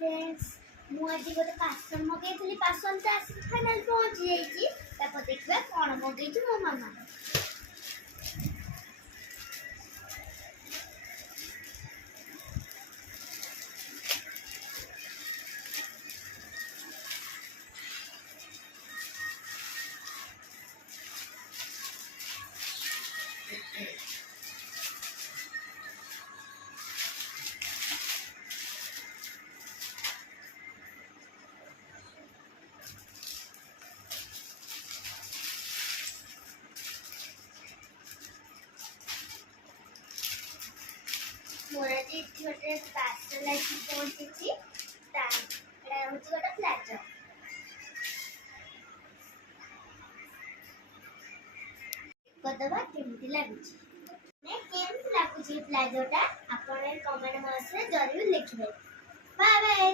Friends मुझे गोटे parcel मगेली parcel तो आस फाइनाल पहुँची जाइए देखा कौन मगेज मो मामा मोर आज गोटे पार्सल आसी पहुँची हूँ गोटे प्लाजो कदवा केमती लगुच केमती लगुच प्लाजोटा आप कमेंट बॉक्स में जरूर लिखिए बाय बाय।